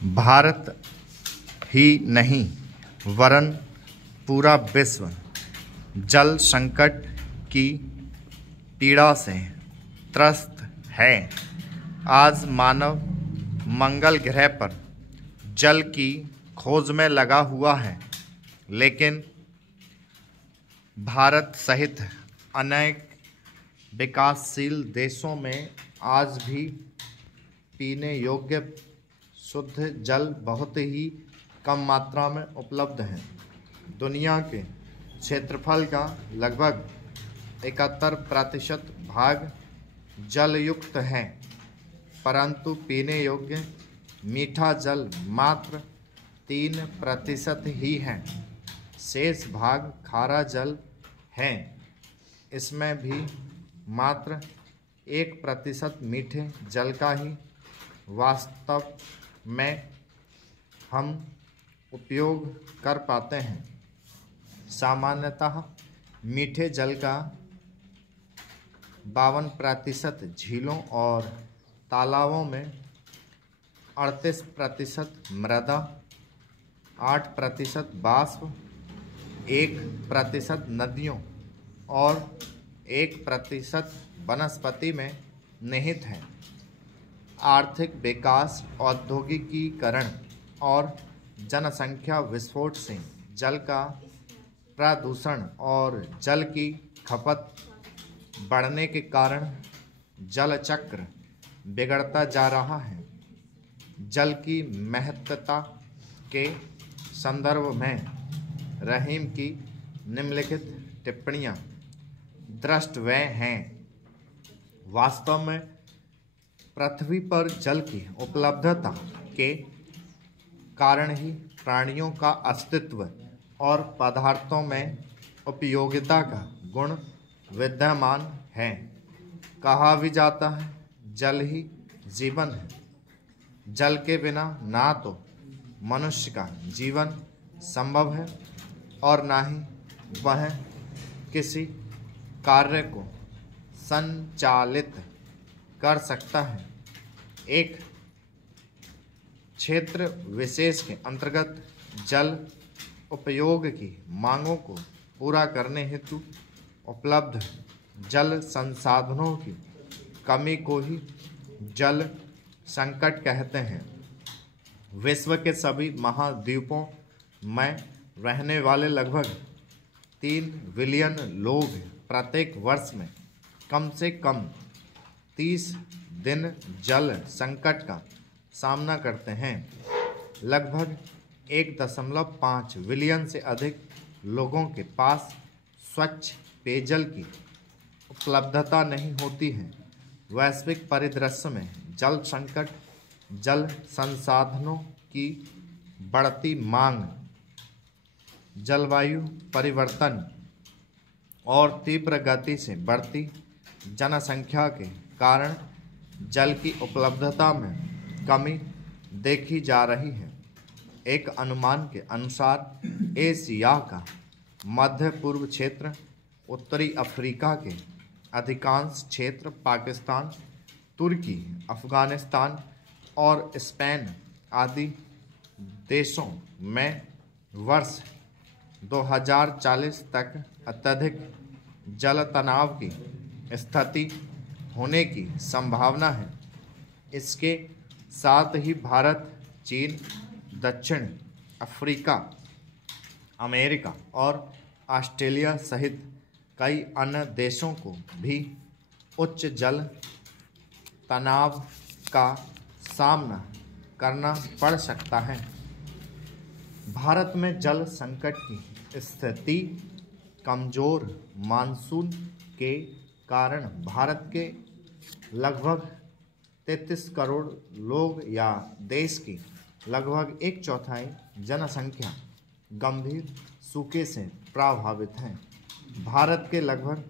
भारत ही नहीं वरन पूरा विश्व जल संकट की पीड़ा से त्रस्त है। आज मानव मंगल ग्रह पर जल की खोज में लगा हुआ है, लेकिन भारत सहित अनेक विकासशील देशों में आज भी पीने योग्य शुद्ध जल बहुत ही कम मात्रा में उपलब्ध है। दुनिया के क्षेत्रफल का लगभग 71% भाग जलयुक्त है, परंतु पीने योग्य मीठा जल मात्र 3% ही है। शेष भाग खारा जल है। इसमें भी मात्र 1% मीठे जल का ही वास्तव में हम उपयोग कर पाते हैं। सामान्यतः मीठे जल का 52% झीलों और तालाबों में, 38% मृदा, 8% वाष्प, 1% नदियों और 1% वनस्पति में निहित है। आर्थिक विकास, औद्योगिकीकरण और जनसंख्या विस्फोट से जल का प्रदूषण और जल की खपत बढ़ने के कारण जल चक्र बिगड़ता जा रहा है। जल की महत्ता के संदर्भ में रहीम की निम्नलिखित टिप्पणियाँ द्रष्टव्य हैं। वास्तव में पृथ्वी पर जल की उपलब्धता के कारण ही प्राणियों का अस्तित्व और पदार्थों में उपयोगिता का गुण विद्यमान है। कहा भी जाता है, जल ही जीवन है। जल के बिना ना तो मनुष्य का जीवन संभव है और ना ही वह किसी कार्य को संचालित कर सकता है। एक क्षेत्र विशेष के अंतर्गत जल उपयोग की मांगों को पूरा करने हेतु उपलब्ध जल संसाधनों की कमी को ही जल संकट कहते हैं। विश्व के सभी महाद्वीपों में रहने वाले लगभग 3 बिलियन लोग प्रत्येक वर्ष में कम से कम 30 दिन जल संकट का सामना करते हैं। लगभग 1.5 बिलियन से अधिक लोगों के पास स्वच्छ पेयजल की उपलब्धता नहीं होती है। वैश्विक परिदृश्य में जल संकट, जल संसाधनों की बढ़ती मांग, जलवायु परिवर्तन और तीव्र गति से बढ़ती जनसंख्या के कारण जल की उपलब्धता में कमी देखी जा रही है। एक अनुमान के अनुसार एशिया का मध्य पूर्व क्षेत्र, उत्तरी अफ्रीका के अधिकांश क्षेत्र, पाकिस्तान, तुर्की, अफगानिस्तान और स्पेन आदि देशों में वर्ष 2040 तक अत्यधिक जल तनाव की स्थिति होने की संभावना है। इसके साथ ही भारत, चीन, दक्षिण अफ्रीका, अमेरिका और ऑस्ट्रेलिया सहित कई अन्य देशों को भी उच्च जल तनाव का सामना करना पड़ सकता है। भारत में जल संकट की स्थिति कमजोर मानसून के कारण भारत के लगभग 33 करोड़ लोग या देश की लगभग 1/4 जनसंख्या गंभीर सूखे से प्रभावित हैं। भारत के लगभग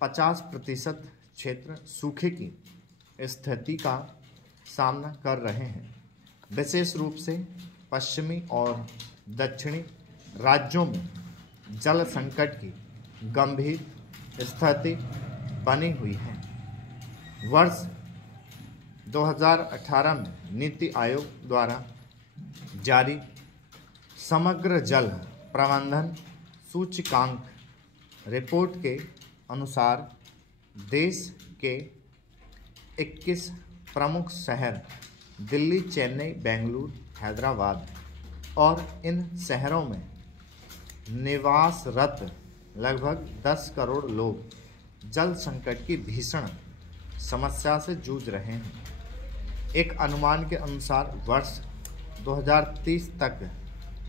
50% क्षेत्र सूखे की स्थिति का सामना कर रहे हैं। विशेष रूप से पश्चिमी और दक्षिणी राज्यों में जल संकट की गंभीर स्थिति बनी हुई है। वर्ष 2018 में नीति आयोग द्वारा जारी समग्र जल प्रबंधन सूचकांक रिपोर्ट के अनुसार देश के 21 प्रमुख शहर दिल्ली, चेन्नई, बेंगलुरु, हैदराबाद और इन शहरों में निवासरत लगभग 10 करोड़ लोग जल संकट की भीषण समस्या से जूझ रहे हैं। एक अनुमान के अनुसार वर्ष 2030 तक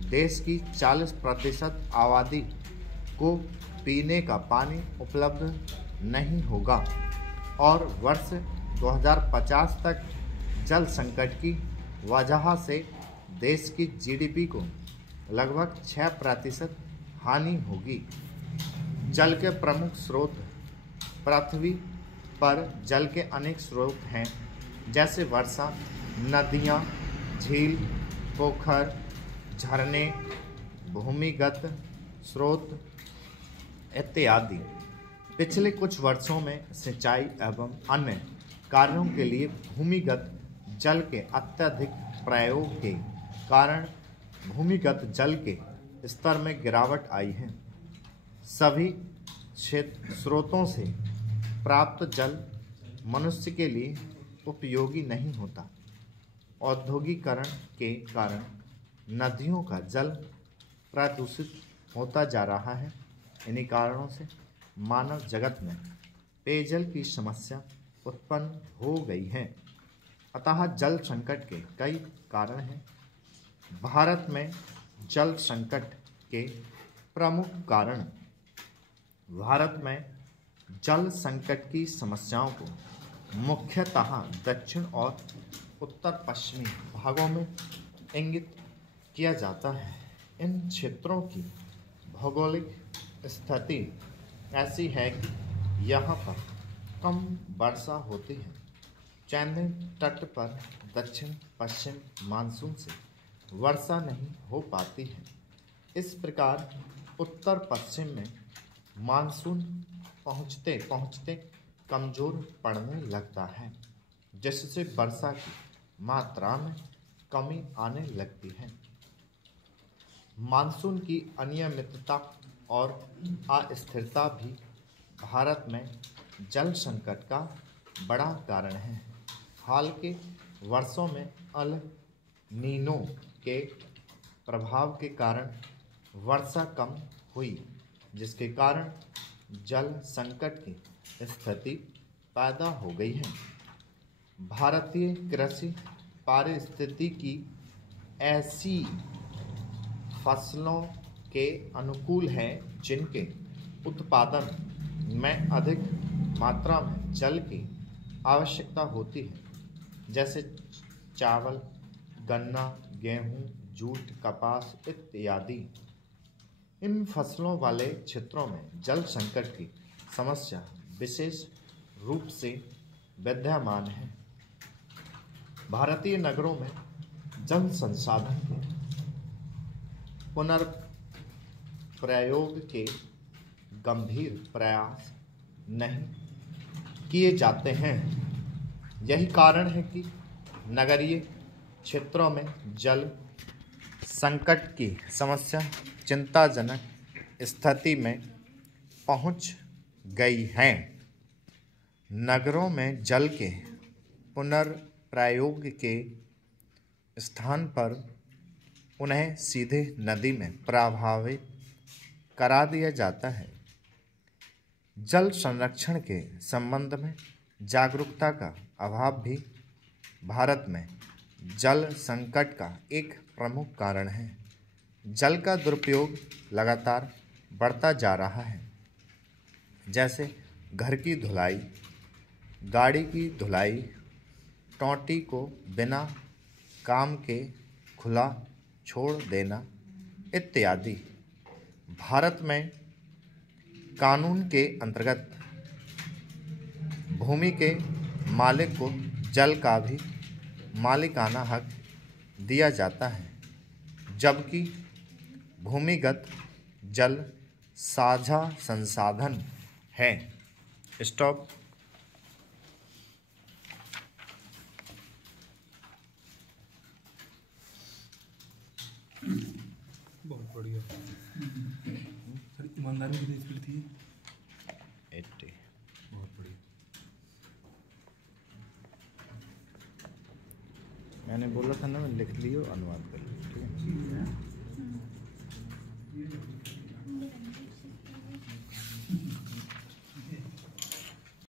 देश की 40% आबादी को पीने का पानी उपलब्ध नहीं होगा और वर्ष 2050 तक जल संकट की वजह से देश की जीडीपी को लगभग 6% हानि होगी। जल के प्रमुख स्रोत पृथ्वी पर जल के अनेक स्रोत हैं, जैसे वर्षा, नदियाँ, झील, पोखर, झरने, भूमिगत स्रोत इत्यादि। पिछले कुछ वर्षों में सिंचाई एवं अन्य कार्यों के लिए भूमिगत जल के अत्यधिक प्रयोग के कारण भूमिगत जल के स्तर में गिरावट आई है। सभी स्रोतों से प्राप्त जल मनुष्य के लिए उपयोगी नहीं होता। औद्योगिकरण के कारण नदियों का जल प्रदूषित होता जा रहा है। इन्हीं कारणों से मानव जगत में पेयजल की समस्या उत्पन्न हो गई है। अतः जल संकट के कई कारण हैं। भारत में जल संकट के प्रमुख कारण। भारत में जल संकट की समस्याओं को मुख्यतः दक्षिण और उत्तर पश्चिमी भागों में इंगित किया जाता है। इन क्षेत्रों की भौगोलिक स्थिति ऐसी है कि यहाँ पर कम वर्षा होती है। चेन्नई तट पर दक्षिण पश्चिम मानसून से वर्षा नहीं हो पाती है। इस प्रकार उत्तर पश्चिम में मानसून पहुँचते पहुँचते कमज़ोर पड़ने लगता है, जिससे वर्षा की मात्रा में कमी आने लगती है। मानसून की अनियमितता और अस्थिरता भी भारत में जल संकट का बड़ा कारण है। हाल के वर्षों में अल नीनो के प्रभाव के कारण वर्षा कम हुई, जिसके कारण जल संकट की स्थिति पैदा हो गई है। भारतीय कृषि पारिस्थितिकी ऐसी फसलों के अनुकूल है जिनके उत्पादन में अधिक मात्रा में जल की आवश्यकता होती है, जैसे चावल, गन्ना, गेहूं, जूट, कपास इत्यादि। इन फसलों वाले क्षेत्रों में जल संकट की समस्या विशेष रूप से विद्यमान है। भारतीय नगरों में जल संसाधन के पुनर्प्रयोग के गंभीर प्रयास नहीं किए जाते हैं। यही कारण है कि नगरीय क्षेत्रों में जल संकट की समस्या चिंताजनक स्थिति में पहुंच गई है। नगरों में जल के पुनर्प्रयोग के स्थान पर उन्हें सीधे नदी में प्रवाहित करा दिया जाता है। जल संरक्षण के संबंध में जागरूकता का अभाव भी भारत में जल संकट का एक प्रमुख कारण है। जल का दुरुपयोग लगातार बढ़ता जा रहा है, जैसे घर की धुलाई, गाड़ी की धुलाई, टोंटी को बिना काम के खुला छोड़ देना इत्यादि। भारत में कानून के अंतर्गत भूमि के मालिक को जल का भी मालिकाना हक दिया जाता है, जबकि भूमिगत जल साझा संसाधन है। स्टॉप। बढ़िया। सर ईमानदारी कितनी स्पीड थी? 80। बहुत बढ़िया। मैंने बोला था ना, मैं लिख लियो, अनुवाद कर लियो।